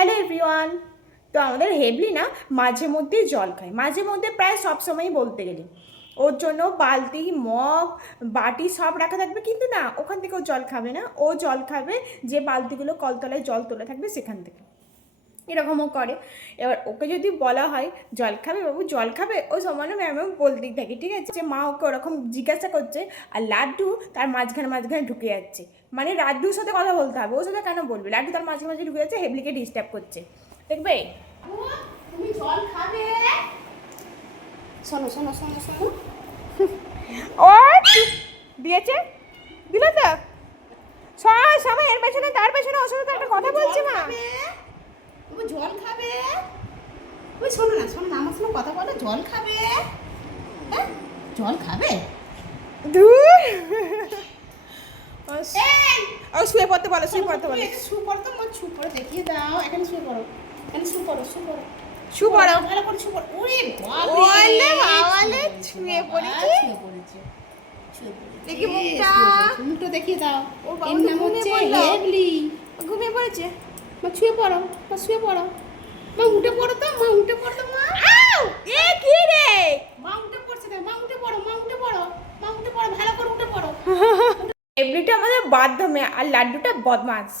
Hello everyone. তো আমাদের হেবলি না মাঝে মধ্যেই জল খায়, মাঝে মধ্যে প্রায় সব সময়ই বলতে গেলে। ওর জন্য বালতি মগ বাটি সব রাখা থাকবে, কিন্তু না ওখান থেকে ও জল খাবে না। ও জল খাবে যে বালতিগুলো কলতলায় জল তোলা থাকবে সেখান থেকে। এরকমও করে। এবার ওকে যদি বলা হয় জল খাবে বাবু জল খাবে, ও সমানে ম্যামও বলতেই থাকে, ঠিক আছে। যে মা ওকে ওরকম জিজ্ঞাসা করছে আর লাড্ডু তার মাঝখানে মাঝখানে ঢুকে যাচ্ছে। মানে লাড্ডুর সাথে কথা বলতে হবে, ওর সাথে কেন বলবে? লাড্ডু তার মাঝে মাঝে ঢুকে যাচ্ছে, হেবলিকে ডিস্টার্ব করছে, দেখবে। তুমি জল খাবে? শোনো শোনো শোনো শোনো, ও দিয়েছে, দিল তো সবাই এর পেছনে তার পেছনে ওর সাথে একটা কথা বলছে মা। তুমি জল খাবে? ওই শোনো না শোনো না, আমার সঙ্গে কথা বলো। জল খাবে? হ্যাঁ জল খাবে? দূর ও শুয়ে পড়তে বলো, শুয়ে পড়তে বলো। শুয়ে পড়ো তো, শু পড়ো দেখিয়ে দাও। এখানে শুয়ে পড়ো, এখানে শুয়ে পড়ো, শুয়ে পড়ো, শু পড়ো, ভালো করে শুয়ে পড়ো। ওরে বাবা, ওলে বাবালে শুয়ে পড়েছি। শুয়ে পড়েছে, শুয়ে পড়েছে। দেখি মুখটা, মুখটা দেখিয়ে দাও। ওর বাবা এর তো নাম ঘুমিয়ে হচ্ছে পড়লো। হেবলি। ঘুমিয়ে পড়েছে। মা শুয়ে পড়ো, মা শুয়ে পড়ো, মা উঠে পড়ো তো, মা উঠে পড়ো তো, মা আউ এ কি রে? মা উঠে পড়ছে না, মা উঠে পড়ো, মা উঠে পড়ো, মা উঠে পড়ো, ভালো করে উঠে পড়ো। এমনিটা আমাদের বাধ্যমে, আর লাড্ডুটা বদমাস।